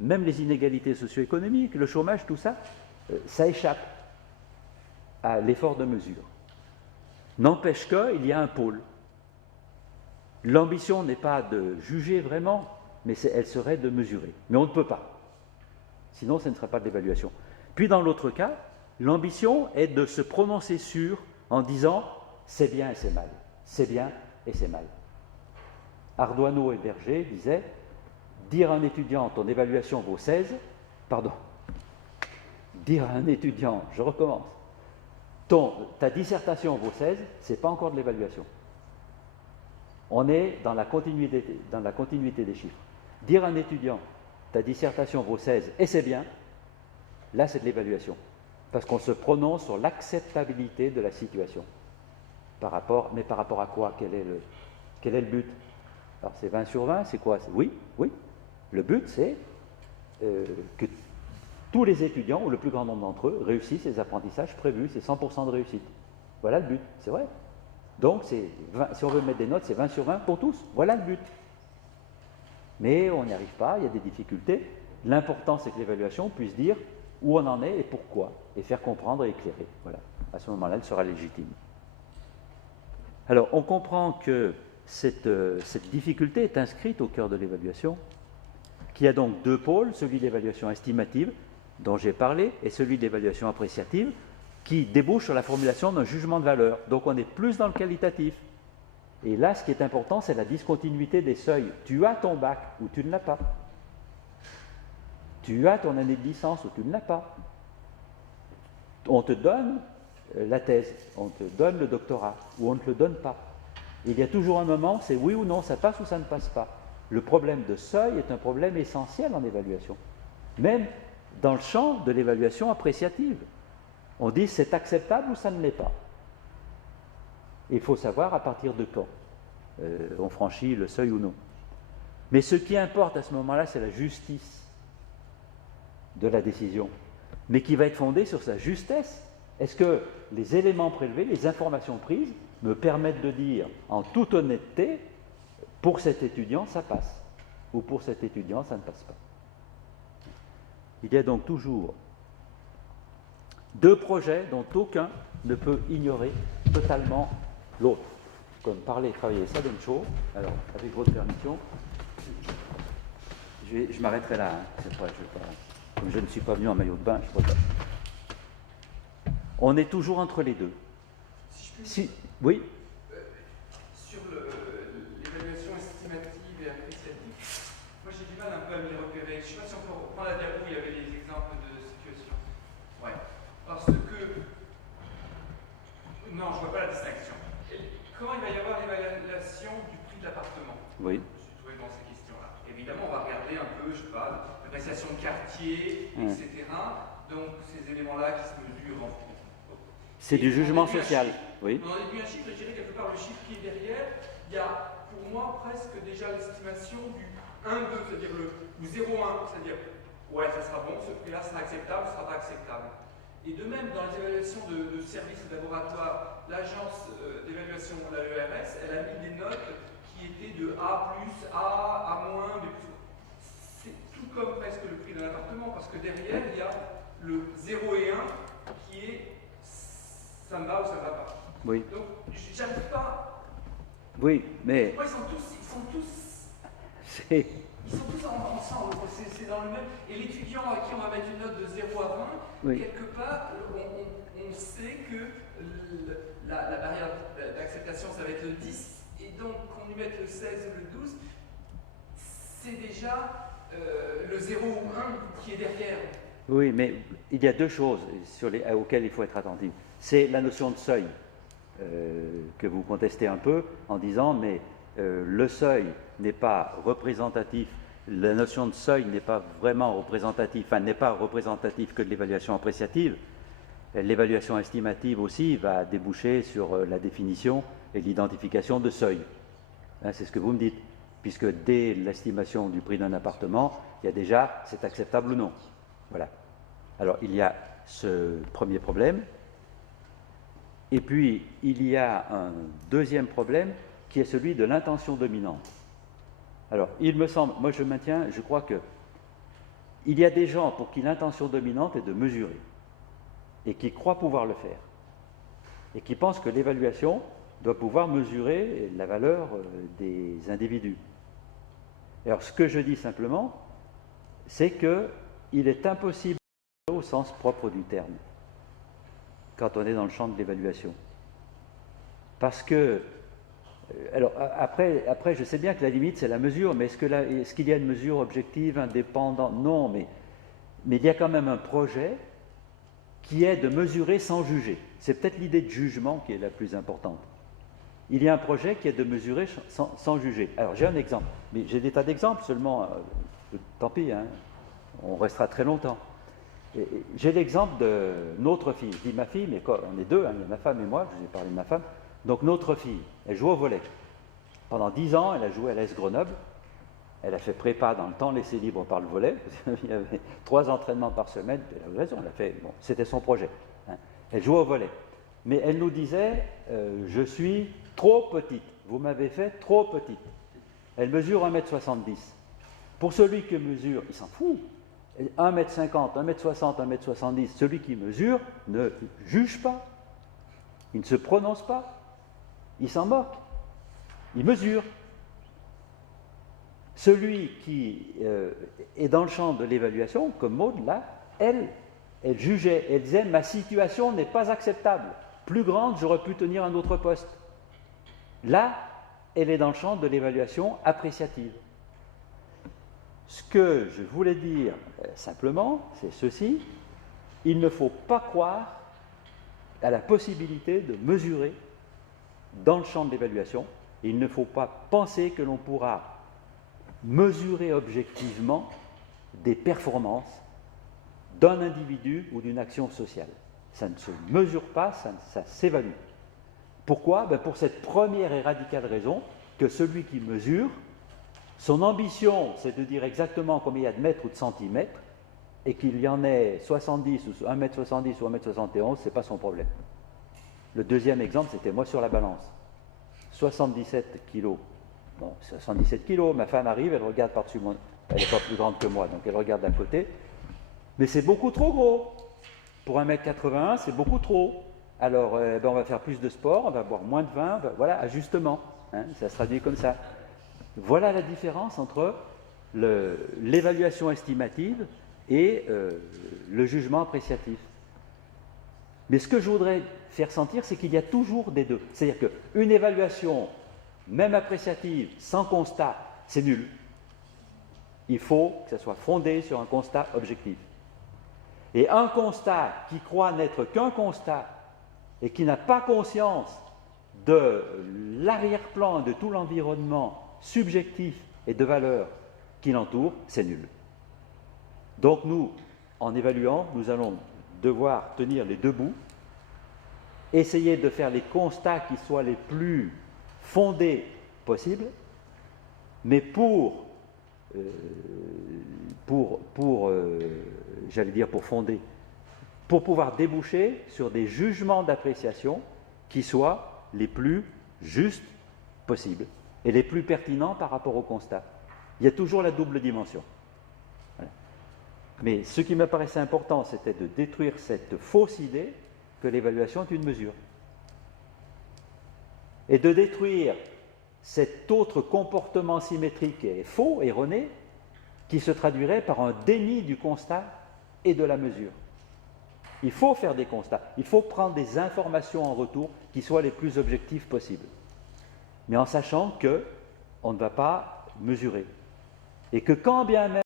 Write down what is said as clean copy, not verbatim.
même les inégalités socio-économiques, le chômage, tout ça, ça échappe à l'effort de mesure. N'empêche qu'il y a un pôle. L'ambition n'est pas de juger vraiment, mais elle serait de mesurer. Mais on ne peut pas. Sinon, ce ne sera pas de l'évaluation. Puis dans l'autre cas, l'ambition est de se prononcer sur en disant c'est bien et c'est mal. C'est bien et c'est mal. Ardoineau et Berger disaient dire à un étudiant ton évaluation vaut 16, dire à un étudiant, je recommence, ta dissertation vaut 16, ce n'est pas encore de l'évaluation. On est dans la continuité des chiffres. Dire à un étudiant, ta dissertation vaut 16 et c'est bien, là c'est de l'évaluation. Parce qu'on se prononce sur l'acceptabilité de la situation. Mais par rapport à quoi? Quel est le but? Alors c'est 20 sur 20, c'est quoi? Oui. Le but c'est que tous les étudiants, ou le plus grand nombre d'entre eux, réussissent les apprentissages prévus, c'est 100% de réussite. Voilà le but, c'est vrai. Donc, si on veut mettre des notes, c'est 20 sur 20 pour tous. Voilà le but. Mais on n'y arrive pas, il y a des difficultés. L'important, c'est que l'évaluation puisse dire où on en est et pourquoi, et faire comprendre et éclairer. Voilà. À ce moment-là, elle sera légitime. Alors, on comprend que cette difficulté est inscrite au cœur de l'évaluation, qu'il y a donc deux pôles, celui de l'évaluation estimative, dont j'ai parlé, et celui de l'évaluation appréciative, qui débouche sur la formulation d'un jugement de valeur. Donc on est plus dans le qualitatif. Et là, ce qui est important, c'est la discontinuité des seuils. Tu as ton bac ou tu ne l'as pas. Tu as ton année de licence ou tu ne l'as pas. On te donne la thèse, on te donne le doctorat, ou on ne te le donne pas. Il y a toujours un moment, c'est oui ou non, ça passe ou ça ne passe pas. Le problème de seuil est un problème essentiel en évaluation. Même dans le champ de l'évaluation appréciative. On dit c'est acceptable ou ça ne l'est pas. Il faut savoir à partir de quand on franchit le seuil ou non. Mais ce qui importe à ce moment-là, c'est la justice de la décision, mais qui va être fondée sur sa justesse. Est-ce que les éléments prélevés, les informations prises, me permettent de dire en toute honnêteté, pour cet étudiant, ça passe, ou pour cet étudiant, ça ne passe pas. Il y a donc toujours deux projets dont aucun ne peut ignorer totalement l'autre. Comme parler et travailler, ça donne chaud. Alors, avec votre permission, je m'arrêterai là. Cette fois, comme je ne suis pas venu en maillot de bain, je ne peux pas. On est toujours entre les deux. Oui. Sur l'évaluation estimative et appréciative, moi j'ai du mal un peu à m'y repérer. Je ne sais pas si on peut reprendre la diapo où il y avait les exemples de situation. Ouais. Parce que. Non, je ne vois pas la distinction. Quand il va y avoir l'évaluation du prix de l'appartement? Oui. Je suis trouvé dans ces questions-là. Évidemment, on va regarder un peu, je ne sais pas, l'appréciation de quartier, etc. Donc ces éléments-là qui se mesurent en. C'est du jugement social. Oui. On en a vu un chiffre, et je dirais quelque part le chiffre qui est derrière, il y a pour moi presque déjà l'estimation du 1-2, c'est-à-dire le 0-1, c'est-à-dire ouais, ça sera bon, ce prix-là sera acceptable, ce ne sera pas acceptable. Et de même, dans les évaluations de services de laboratoire, l'agence d'évaluation, la ERS, elle a mis des notes qui étaient de A+, A, A-, B+. C'est tout comme presque le prix d'un appartement, parce que derrière, il y a le 0 et 1 qui est ça me va ou ça ne va pas. Oui. Donc, j'arrive pas. Oui, mais. Moi, ils sont tous ensemble. C'est dans le même. Et l'étudiant à qui on va mettre une note de 0 à 20, oui. quelque part, on sait que la barrière d'acceptation, ça va être le 10. Et donc, qu'on lui mette le 16 ou le 12, c'est déjà le 0 ou 1 qui est derrière. Oui, mais il y a deux choses auxquelles il faut être attentif. C'est la notion de seuil que vous contestez un peu en disant mais le seuil n'est pas représentatif, la notion de seuil n'est pas vraiment représentative, enfin n'est pas représentative que de l'évaluation appréciative. L'évaluation estimative aussi va déboucher sur la définition et l'identification de seuil. Hein, c'est ce que vous me dites, puisque dès l'estimation du prix d'un appartement, il y a déjà c'est acceptable ou non. Voilà. Alors il y a ce premier problème. Et puis, il y a un deuxième problème qui est celui de l'intention dominante. Alors, il me semble, moi je maintiens, je crois que il y a des gens pour qui l'intention dominante est de mesurer, et qui croient pouvoir le faire, et qui pensent que l'évaluation doit pouvoir mesurer la valeur des individus. Alors ce que je dis simplement, c'est qu'il est impossible au sens propre du terme, quand on est dans le champ de l'évaluation. Parce que, alors après, je sais bien que la limite c'est la mesure, mais est-ce qu'il y a une mesure objective, indépendante? Non, mais il y a quand même un projet qui est de mesurer sans juger. C'est peut-être l'idée de jugement qui est la plus importante. Il y a un projet qui est de mesurer sans juger. Alors j'ai un exemple, mais j'ai des tas d'exemples seulement, tant pis, hein, on restera très longtemps. J'ai l'exemple de notre fille. Je dis ma fille, mais quoi, on est deux, hein, il y a ma femme et moi, je vous ai parlé de ma femme. Donc notre fille, elle joue au volley. Pendant 10 ans, elle a joué à l'AS Grenoble. Elle a fait prépa dans le temps laissé libre par le volley. Il y avait 3 entraînements par semaine. Elle avait raison, elle a fait. Bon, c'était son projet. Hein. Elle jouait au volley. Mais elle nous disait je suis trop petite. Vous m'avez fait trop petite. Elle mesure 1m70. Pour celui qui mesure, il s'en fout. 1m50, 1m60, 1m70, celui qui mesure ne juge pas. Il ne se prononce pas. Il s'en moque. Il mesure. Celui qui est dans le champ de l'évaluation, comme Maud, là, elle jugeait, elle disait « ma situation n'est pas acceptable. Plus grande, j'aurais pu tenir un autre poste. » Là, elle est dans le champ de l'évaluation appréciative. Ce que je voulais dire simplement, c'est ceci, il ne faut pas croire à la possibilité de mesurer dans le champ de l'évaluation, il ne faut pas penser que l'on pourra mesurer objectivement des performances d'un individu ou d'une action sociale. Ça ne se mesure pas, ça s'évalue. Pourquoi? Pour cette première et radicale raison que celui qui mesure, son ambition, c'est de dire exactement combien il y a de mètres ou de centimètres, et qu'il y en ait 70 ou 1m70 ou 1m71, ce n'est pas son problème. Le deuxième exemple, c'était moi sur la balance. 77 kilos. Bon, 77 kilos, ma femme arrive, elle regarde par-dessus moi. Elle n'est pas plus grande que moi, donc elle regarde d'un côté. Mais c'est beaucoup trop gros. Pour 1m81, c'est beaucoup trop. Alors, on va faire plus de sport, on va boire moins de vin, voilà, ajustement. Hein, ça se traduit comme ça. Voilà la différence entre l'évaluation estimative et le jugement appréciatif. Mais ce que je voudrais faire sentir, c'est qu'il y a toujours des deux. C'est-à-dire qu'une évaluation, même appréciative, sans constat, c'est nul. Il faut que ça soit fondé sur un constat objectif. Et un constat qui croit n'être qu'un constat et qui n'a pas conscience de l'arrière-plan, de tout l'environnement subjectif et de valeurs qui l'entourent, c'est nul. Donc nous, en évaluant, nous allons devoir tenir les deux bouts, essayer de faire les constats qui soient les plus fondés possibles, mais pour fonder, pour pouvoir déboucher sur des jugements d'appréciation qui soient les plus justes possibles et les plus pertinents par rapport au constat. Il y a toujours la double dimension. Voilà. Mais ce qui me paraissait important, c'était de détruire cette fausse idée que l'évaluation est une mesure. Et de détruire cet autre comportement symétrique et faux, erroné, qui se traduirait par un déni du constat et de la mesure. Il faut faire des constats, il faut prendre des informations en retour qui soient les plus objectives possibles, mais en sachant qu'on ne va pas mesurer. Et que quand bien même